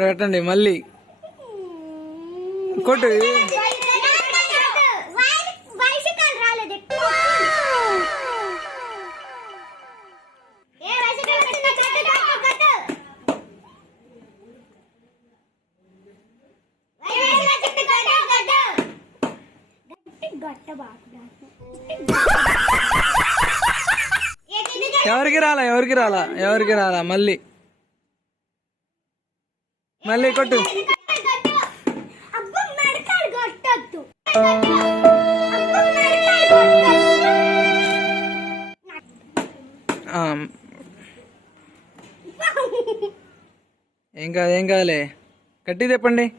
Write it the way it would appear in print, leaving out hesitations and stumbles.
ఆడ పెట్టండి మళ్ళీ కొట్టు. ఎవరికి రాలా ఎవరికి రాలా ఎవరికి రాలా మళ్ళీ మళ్ళీ కొట్టు. ఏం కాదు ఏం కాదులే, గట్టి చెప్పండి.